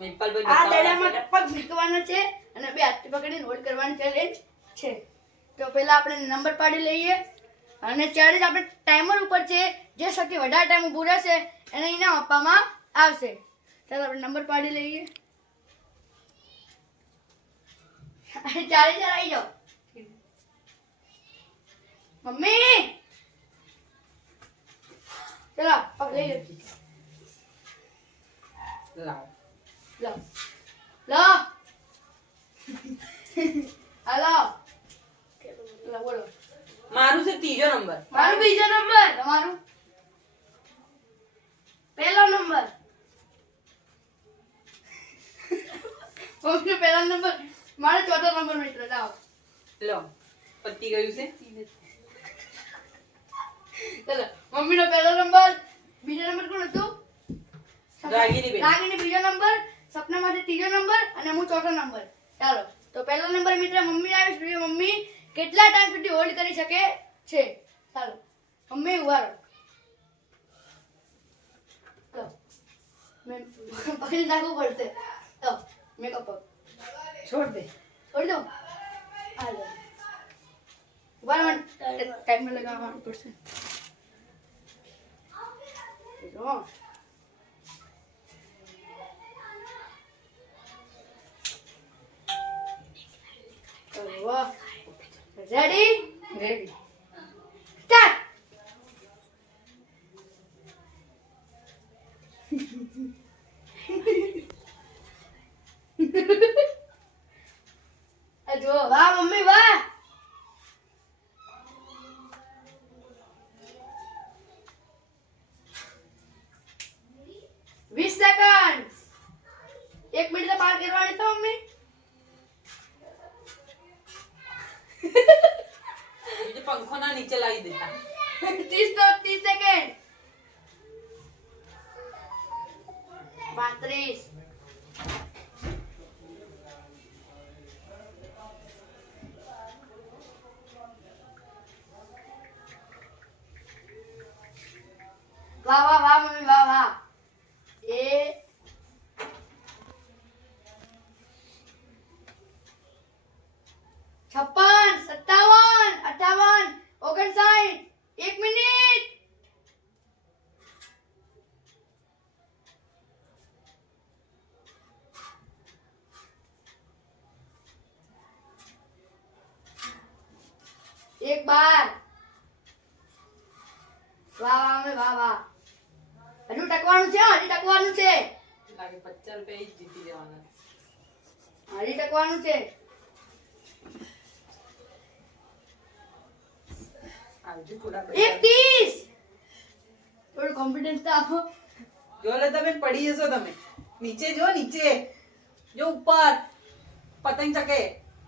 આ દડામાં પગ મૂકવાનો છે અને બે હાથથી પકડીને હોલ્ડ કરવાની ચેલેન્જ છે. તો પહેલા આપણે નંબર પાડી લઈએ અને ચેલેન્જ આપણે ટાઈમર ઉપર છે. જે સૌથી વધારે ટાઈમ ઊભું રહેશે એને ઇનામ આપવામાં આવશે. ચાલો આપણે નંબર પાડી લઈએ. ચાલે આવી જાઓ મમ્મી. ચલો પગ લઈ લો. લો લો હાલો બોલો. મારું છે ત્રીજો નંબર. મારું બીજો નંબર. તમારું પહેલો નંબર. ઓકે પહેલો નંબર. મારો ચોથો નંબર મિત્ર. જાઓ લો પતી ગયું છે. ચલો મમ્મીનો પહેલો નંબર. બીજો નંબર કોણ હતું? રાગીની બીજો નંબર. સપનામાંથી ત્રીજો નંબર અને હું ચોથો નંબર. ચાલો તો પહેલો નંબર મિત્ર મમ્મી આવે છે. મમ્મી કેટલા ટાઈમ સુધી હોલ્ડ કરી શકે છે? ચાલો મમ્મી ઉભા રહો. તો મેં પકડી નાખવું પડશે. તો મેં કપ છોડ દે. છોડ દો. હાલો ઉભા રહો. ટાઈમર લગાવવાનું પડશે. જો Ready? Ready. Start. જો વાહ મમ્મી વાહ. વીસ સેકન્ડ. 1 મિનિટ પાર કરવાની તો મમ્મી. બીજો પંખો ના નીચે લાવી દેતા. 30 સેકન્ડ. 35. વાહ વાહ વાહ મમ્મી વાહ વાહ. એ 56 57 58 59. 1 મિનિટ. એક બાર. વાહ વાહ મમ્મી વાહ વાહ. હજુ ટકવાનું છે. હજી ટકવાનું છે. લાગે 50 રૂપિયા જ જીતી જવાના. હજી ટકવાનું છે. આવજો થોડા 31. થોડું કોન્ફિડન્સ તો આપો. જો લે તમે પડી જશો. તમે નીચે જો. નીચે જો. ઉપર પતંગ ચકે.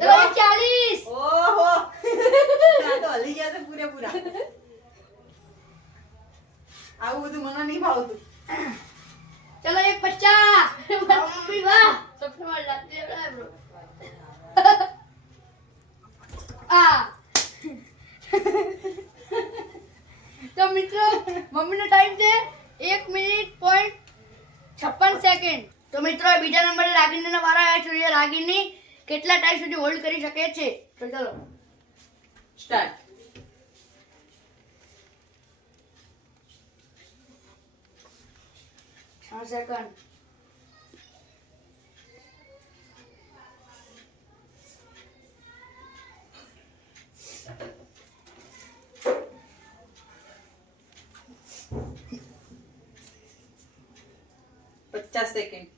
ચલો 40. ઓહો આ તો હલી ગયા છે પૂરેપૂરા. આવું બધું મને નહીં ભાવતું. ચલો 50. મમ્મી વાહ. સપનામાં લાગતી રહે બ્રો. આ તો મિત્રો મમ્મીનો ટાઈમ છે 1 મિનિટ પોઈન્ટ 56 સેકન્ડ. તો મિત્રો બીજા નંબરે રાગિનીનો વારો આવ્યો છે. રાગિની કેટલા ટાઈમ સુધી હોલ્ડ કરી શકે છે? તો ચલો સ્ટાર્ટ. 6 સેકન્ડ. 50 સેકન્ડ.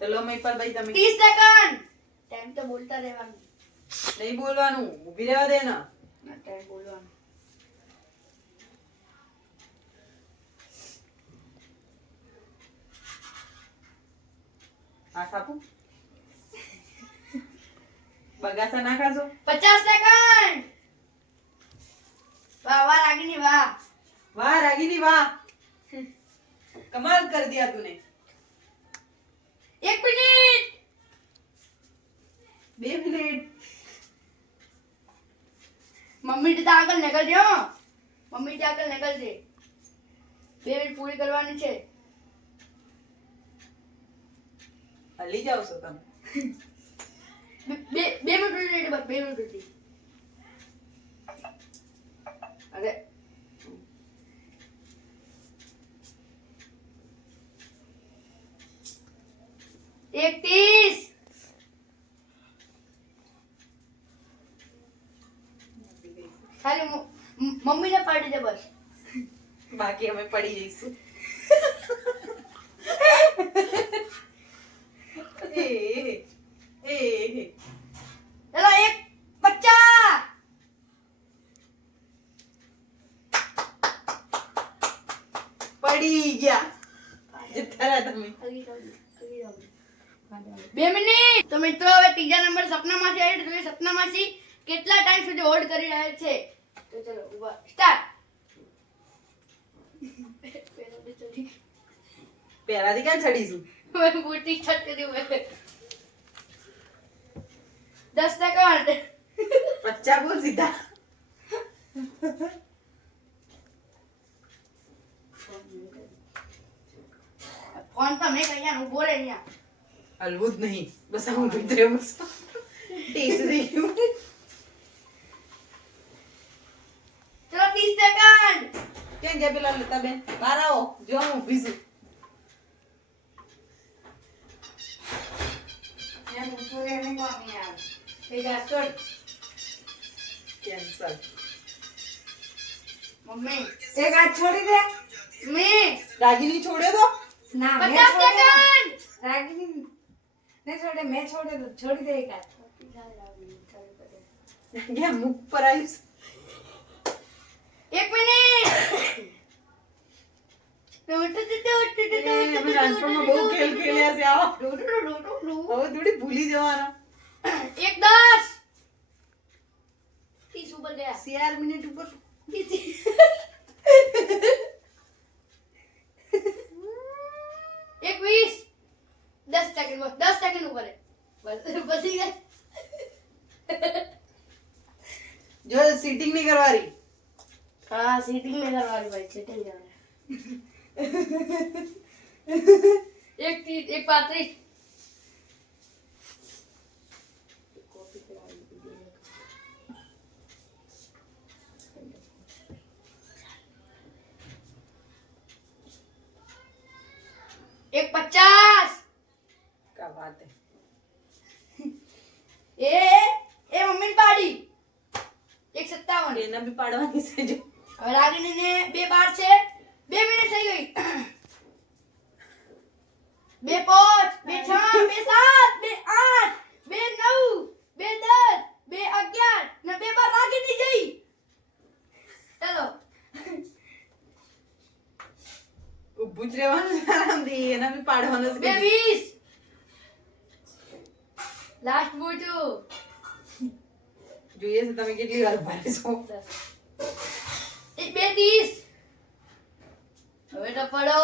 ચલો મહિપાલભાઈ તમે. 30 સેકન્ડ. ટાઈમ તો બોલતા રહેવાનું. નહીં બોલવાનું. ઊભી રહેવા દે ને. ટાઈમ બોલવાનું. હાથ આપું. બગાસા ના ખાશો. 50 સેકન્ડ. વાહ વાહ રાગિની વાહ. વાહ રાગીની વાહ. કમાલ कर दिया तूने. 1 મિનિટ. 2 મિનિટ. મમ્મી તો આગળ નીકળ જો. મમ્મી ત્યાં આગળ નીકળજે. 2 મિનિટ પૂરી કરવાની છે. હલી જાવ છો તમે. બે મિનિટ ઉડી બસ 2 મિનિટ ઉડી. અરે 31. ખાલી મમ્મીને પાડી દે બસ. બાકી અમે પડી જઈશું. એ એ ચલો 1:50. પડી ગયા. જતા રહ્યા તમે. 2 મિનિટ. તો મિત્રો હવે ત્રીજા નંબર સપના માસી આવી. તો સપના માસી કેટલા ટાઈમ સુધી હોલ્ડ કરી રહ્યા છે? તો ચલો ઉભા સ્ટાર્ટ. પહેલાથી ક્યાં ચડીશું? મેં બૂટી છટ કરી મેં 10 સેકન્ડ. 50 બોલ સીધા. ફોન તો મેં કઈ યાર ઉભો રે અહીંયા. હલવું જ નહીં. બસ હું ભીતરે બસ. ટેસ્ટ થઈ ગયું. ચલો 30 સેકન્ડ. ક્યાં ગયા પેલા લતા બેન? બહાર આવો. જો હું ઊભી છું. કેન્સલ. મમ્મી એક હાથ છોડી દે. મેં રાગીની છોડ્યો તો? ના મેં 50 છોડે. સેકન્ડ. રાગીની ને છોડે, મેં છોડે તો છોડી દે એક હાથ. રાગી મુખ પર આવીશ. 1 મિનિટ. અમે નાનપણમાં બહુ ખેલ ખેલ્યા છે. આવો. હવે થોડી ભૂલી જવાના. 1:10. 30 ઉપર ગયા. 4 મિનિટ ઉપર. 21. 10 સેકન્ડ બસ 10 સેકન્ડ ઉપર હે. બસ બચી ગયા. જો સીટિંગ નહીં કરવાની. હા સીટિંગ में करवानी भाई સીટિંग करवानी. 1:35. एक 50. क्या बात है. ए मम्मी पाड़ी 1:57. એના બી પાડવાની છે જો. હવે રાગીની ને 2:12 છે. 2 મિનિટ થઈ ગઈ. 2:05, 2:06, 2:07, 2:08, 2:10, 2:11 ને 2:12 રાગીની ગઈ. ચલો ઊભું જ રહેવાનું છે આરામથી. એના બી પાડવાનું છે. 2:20. લાસ્ટ બૂટુ. જોઈએ છે તમે કેટલી વાર ઉભા રહેશો. 2:30. હવે તો પડો.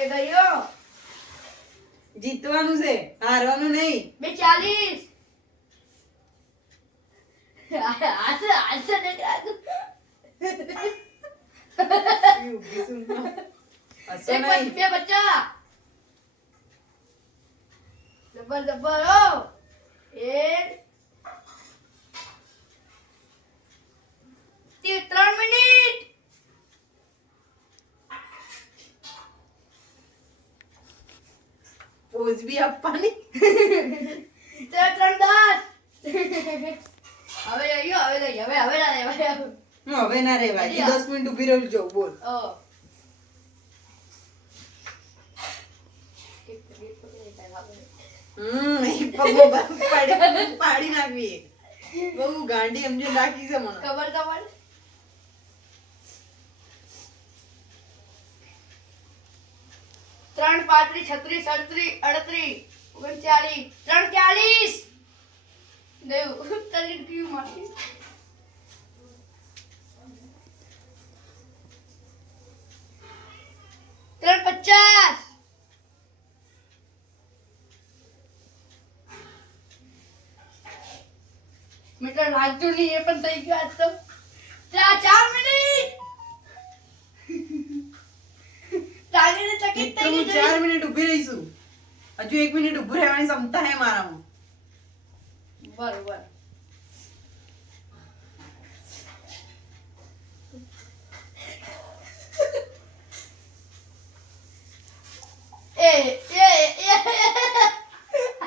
એ ગયો. જીતવાનું છે, હારવાનું નહીં. 2:40. હાથ ને ઊભી છું. હસો એક નહીં. 2:50. જબર ઓ. 3 મિનિટ. પોઝ બી આપવાની. 3:10. હવે આવ્યો હવે લઈ હવે હવે ના લેવાય. હવે ના રહેવાય. 10 મિનિટ ઊભી રહી જાઉં. બોલ. ઓ એક પગમાં પાડી નાખવી. બહુ ગાંડી સમજી નાખી છે મને. ખબર તો પડે. ત્રણ 35, 36, 38, 39, 3:40. દેવ તલી ક્યુ મારી. 3:50. મિત્રો લાગતું નહીં એ પણ થઈ ગયું આજ તો. 4 મિનિટ. રાગીણી ચકિત મિત્રો થઈ હું ગઈ 4 મિનિટ ઊભી રહીશું. હજુ 1 મિનિટ ઊભું રહેવાની ક્ષમતા હે મારામાં. બરોબર.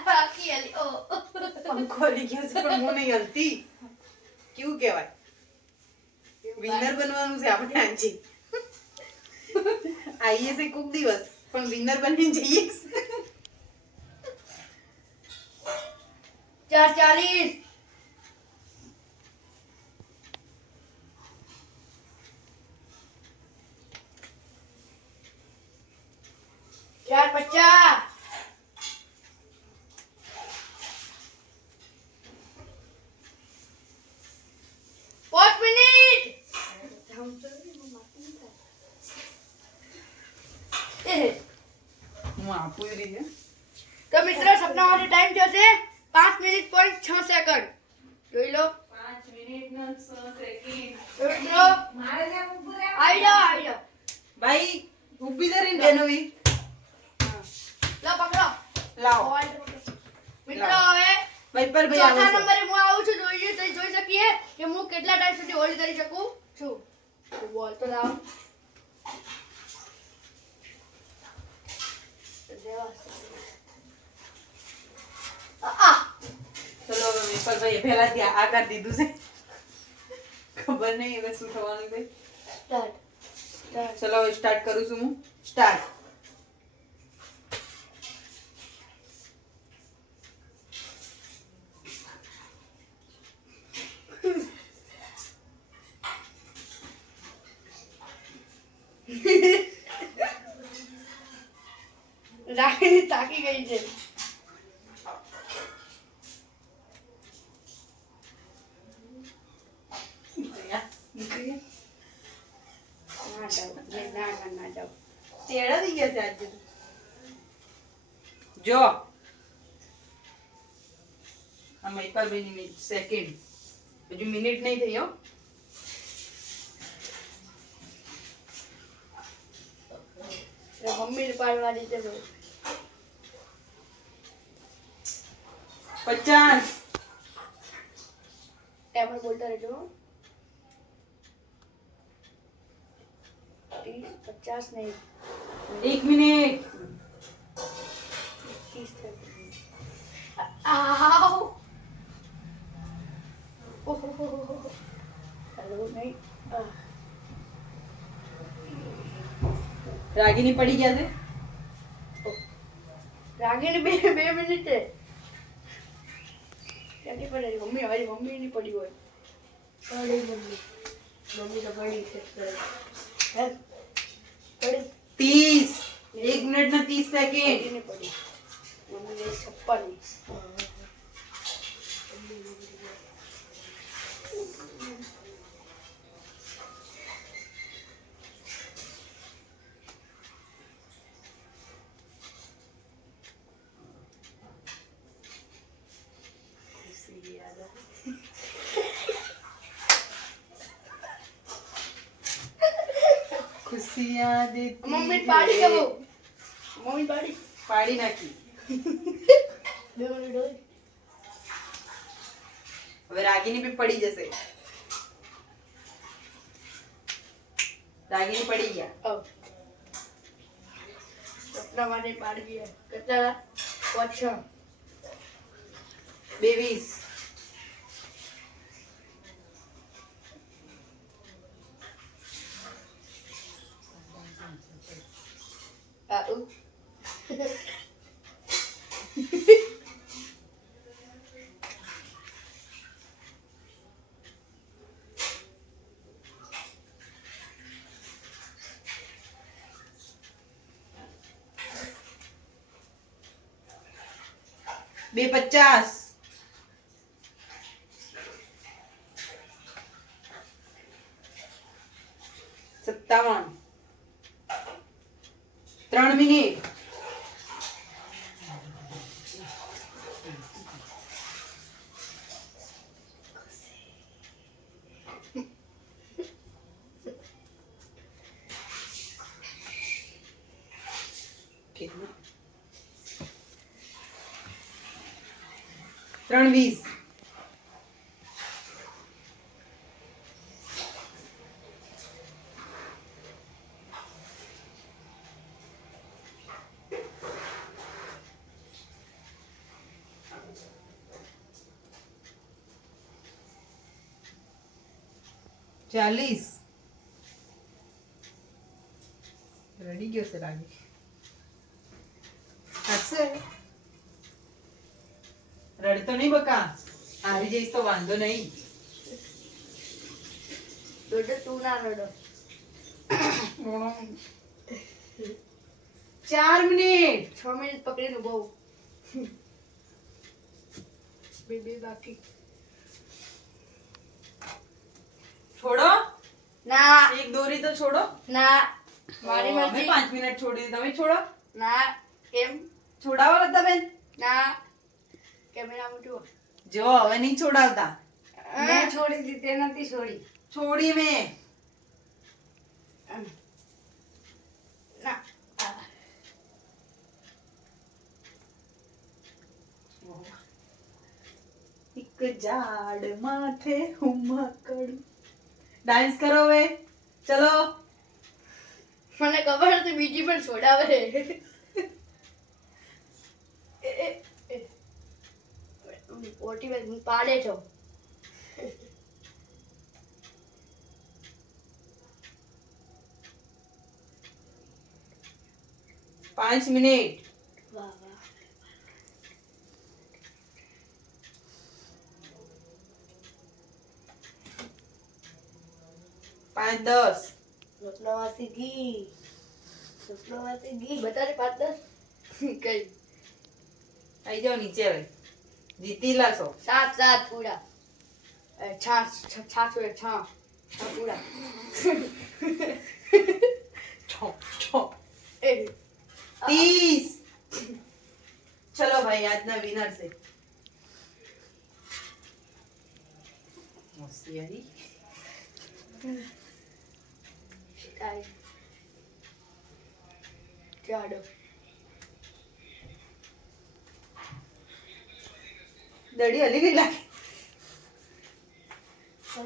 બાકી આલી. ઓ પંખો હલી ગયો છે પણ હું નહીં હલતી. કેવું કહેવાય? વિનર બનવાનું છે આપણે આજે. આઈએ છે કોક દિવસ પણ વિનર બની જઈએ. 4:40. ચાર 50. પાંચ મિનિટ. હું આપું રહી છે. તો મિત્રો સપના માટે ટાઈમ થયો છે 5 મિનિટ પોઈન્ટ 6 સેકન્ડ. જોઈ લો. 5 મિનિટ ને 6 સેકન્ડ. તો મિત્રો મારે જેમ ઊભું રહેવું. આવી જાઓ. ભાઈ ઊભી જ રહીને બેનવી. લો પકડો. લાવો. મિત્રો હવે વાઇપર ભાઈ ચોથા આવો છો. નંબરે હું આવું છું. જોઈએ તો જોઈ શકીએ કે હું કેટલા ટાઈમ સુધી હોલ્ડ કરી શકું છું. તો બોલ તો લાવ. ચલો હવે વાઇપર ભાઈ પહેલા ત્યાં આ કરી દીધું છે. ખબર નહીં હવે શું થવાનું છે. ચલો હવે સ્ટાર્ટ કરું છું હું. સ્ટાર્ટ. રાગીણી તાકી ગઈ છે. ના જાઓ. તેડા થઈ ગયા છે આજે તો. જો આ વાઇપર ભાઈની સેકન્ડ. હજુ મિનિટ નહીં થઈ હો. મમ્મી પાડવાની છે. 50. એમ બોલતા રહેજો. 30, 50 નહીં. 1 મિનિટ. 30 આવ. ઓહો. હેલો નહીં. રાગીની પડી ગયા છે. રાગીણી 2 મિનિટે. ક્યાંથી પડે મમ્મી? હવે મમ્મી ની પડી હોય. પડી મમ્મી તો પડી છે. હે પડી 30. 1 મિનિટ ને 30 સેકન્ડ. ની પડી. મમ્મી ને 56. ખુશિયા દેતી મમ્મી પાડી હે. ગયો. મમ્મી પાડી. પાડી નાખી. 2 મિનિટ હોય. હવે રાગીની બી પડી જશે. રાગીની પડી ગયા. સપના માટે પાડી ગયા. કેટલા? 5. 22. બે 50. 57. 3 મિનિટ. ઓકે 3:20 40 રેડી ગયો છે લાગે હશે રડતો નહીં બકા હારી જઈશ તો વાંધો નહીં દોડો તું ના રડો 4 મિનિટ 6 મિનિટ પકડીને બહુ બે બાકી છોડો ના એક દોરી તો છોડો ના મારી અમે મરજી 5 મિનિટ છોડી તમે છોડો ના કેમ છોડાવો લતાબેન ના કેમેરામાં જુઓ જો હવે નહીં છોડાવતા મેં છોડી દીધી તે નથી છોડી છોડી મેં ના એક ઝાડ માથે હુમકડું ડાન્સ કરો હવે ચલો મને ખબર હતી બીજી પણ છોડાવે ઓટી બેગ પાડે છો 5 મિનિટ વાહ વાહ 5:10 રોટલાવાસી ઘી રોટલાવાસી ઘી બતારે 5-10 કઈ આઈ જાઓ નીચે હવે જીતી લાશો 7 પૂરા છાસ પૂરા છો છો એ 30 ચલો ભાઈ આજના વિનર છે હોશિયારી ચાડો દડી હલી ગઈ લાગે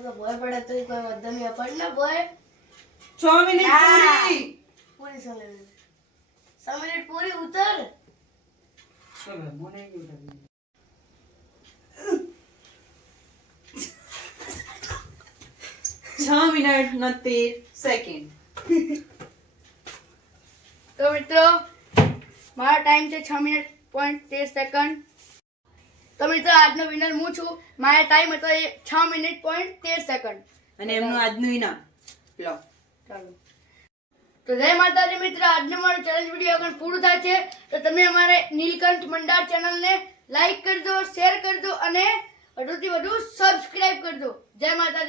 તો બોય પડે તો કોઈ વધુ નહીં પડ ને બોય 6 મિનિટ પૂરી પૂરી 6 મિનિટ પૂરી ઉતર ચલો મને ઉઠાવી 6 મિનિટ ને 13 સેકન્ડ તો મિત્રો મારો ટાઈમ છે 6 મિનિટ પોઈન્ટ 13 સેકન્ડ તો મિત્રો આજનો વિનર હું છું મારો ટાઈમ હતો 6 મિનિટ પોઈન્ટ 13 સેકન્ડ અને એમનું આજનું ઇનામ લો ચાલો તો જય માતાજી મિત્રો આજનો મારો ચેલેન્જ વિડીયો આગળ પૂરું થાય છે તો તમે અમારે નીલકંઠ મંડાર ચેનલને લાઈક કરજો શેર કરજો અને વધુથી વધુ સબસ્ક્રાઇબ કરજો જય માતાજી